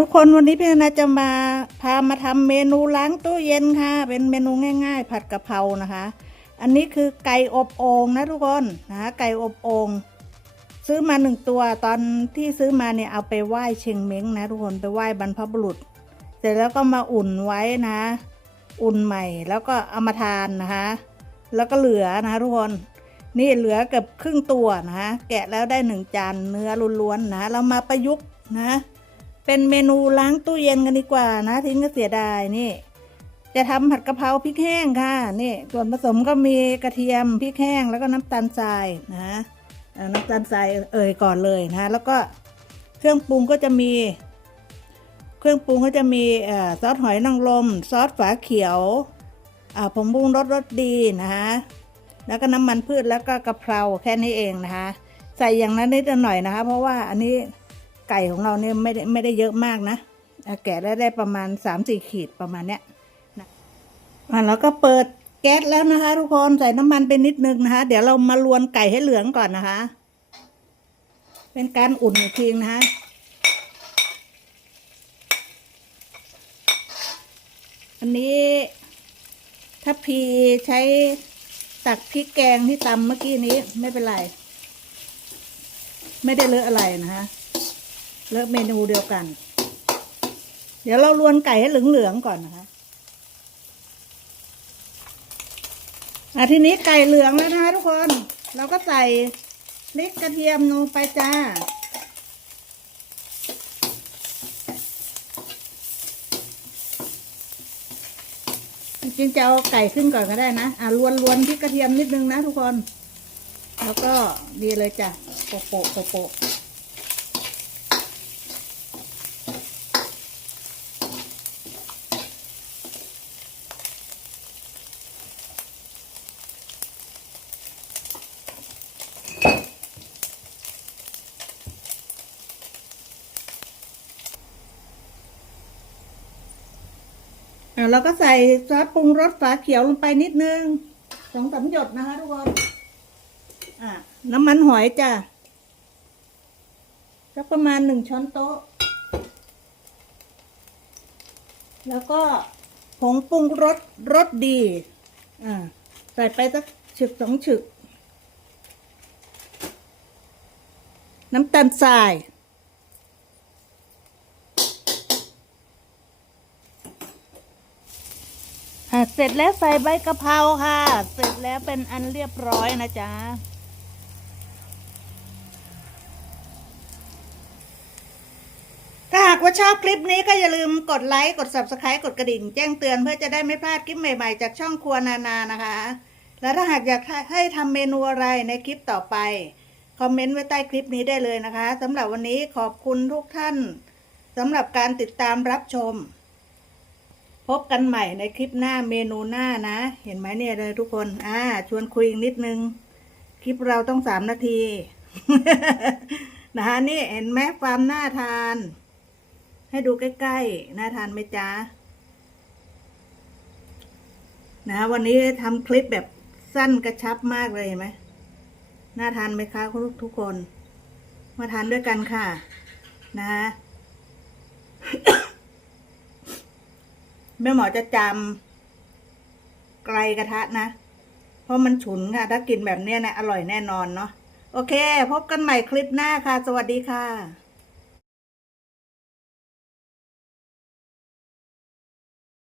ทุกคนวันนี้พี่นาจะมาพามาทำเมนูล้างตู้เย็นค่ะ เป็นเมนูง่าย ๆ ผัดกะเพรานะคะ อันนี้คือไก่อบโอ่งนะทุกคนนะคะไก่อบโอ่งซื้อมาหนึ่งตัวตอนที่ซื้อมาเนี่ยเอาไปไหว้เชงเม้งนะทุกคนไปไหว้บรรพบุรุษ เสร็จแล้วก็มาอุ่นไว้นะ อุ่นใหม่แล้วก็เอามาทานนะคะ แล้วก็เหลือนะทุกคนนี่เหลือเกือบครึ่งตัวนะคะแกะแล้วได้หนึ่งจานเนื้อล้วนๆนะเรามาประยุกต์นะ เป็นเมนูล้างตู้เย็นกันดีกว่านะ ทิ้งก็เสียดายนี่ จะทำผัดกะเพราพริกแห้งค่ะนี่ส่วนผสมก็มีกระเทียมพริกแห้งแล้วก็น้ำตาลทรายนะน้ำตาลทรายเอ่ยก่อนเลยนะแล้วก็เครื่องปรุงก็จะมี เครื่องปรุงก็จะมีอซอสหอยนางรมซอสฝาเขียวผงปรุงรสรสดีนะคะแล้วก็น้ำมันพืชแล้วก็กะเพราแค่นี้เองนะคะ ใส่อย่างนั้นนิดหน่อยนะคะ เพราะว่าอันนี้ ไก่ของเราเนี่ยไม่ได้ไม่ได้เยอะมากนะแกะได้ได้ประมาณ3ามสี่ขีดประมาณเนี้ยนะอะแล้วก็เปิดแก๊สแล้วนะคะ ทุกคนใส่น้ำมันไปนิดนึงนะคะ เดี๋ยวเรามาลวนไก่ให้เหลืองก่อนนะคะ เป็นการอุ่นอีกทีนะคะอันนี้ถ้าพีใช้ตักพริกแกงที่ตำเมื่อกี้นี้ไม่เป็นไร ไม่ได้เลอะอะไรนะคะ เลอะเมนูเดียวกัน เดี๋ยวเราลวนไก่ให้เหลืองๆก่อนนะคะอะทีนี้ไก่เหลืองแล้วนะคะทุกคน เราก็ใส่พริกกระเทียมลงไปจ้า จริงจะเอาไก่ขึ้นก่อนก็ได้นะ อะลวนลวนพริกกระเทียมนิดนึงนะทุกคน แล้วก็ดีเลยจ้ะโปะโปะโปะ เราก็ใส่ซอสปรุงรสฝาเขียวลงไปนิดนึงสองสามหยดนะคะทุกคนอะน้ำมันหอยจ้ะสักประมาณหนึ่งช้อนโต๊ะ แล้วก็ผงปรุงรสรสดี อ่า ใส่ไปสักฉึกสองฉึก น้ำตาลทราย เสร็จแล้วใส่ใบกะเพราค่ะ เสร็จแล้วเป็นอันเรียบร้อยนะจ๊ะถ้าหากว่าชอบคลิปนี้ก็อย่าลืมกดไลค์ กด subscribe กดกระดิ่ง แจ้งเตือนเพื่อจะได้ไม่พลาดคลิปใหม่ๆ จากช่องครัวนานานะคะ แล้วถ้าหากอยากให้ทำเมนูอะไรในคลิปต่อไป คอมเมนต์ไว้ใต้คลิปนี้ได้เลยนะคะสำหรับวันนี้ขอบคุณทุกท่านสำหรับการติดตามรับชม พบกันใหม่ในคลิปหน้าเมนูหน้านะ เห็นไหมเนี่ยเลยทุกคน อ่า ชวนคุยอีกนิดนึง คลิปเราต้องสามนาที นะคะนี่เห็นไหมความน่าทาน ให้ดูใกล้ๆ น่าทานไหมจ๊ะนะวันนี้ทำคลิปแบบสั้นกระชับมากเลยเห็นไหมน่าทานไหมคะทุกทุกคน มาทานด้วยกันค่ะ นะ แม่หมอจะจำไกลกระทะนะ เพราะมันฉุนค่ะ ถ้ากินแบบเนี้ยนะอร่อยแน่นอนเนาะ โอเค พบกันใหม่คลิปหน้าค่ะ สวัสดีค่ะ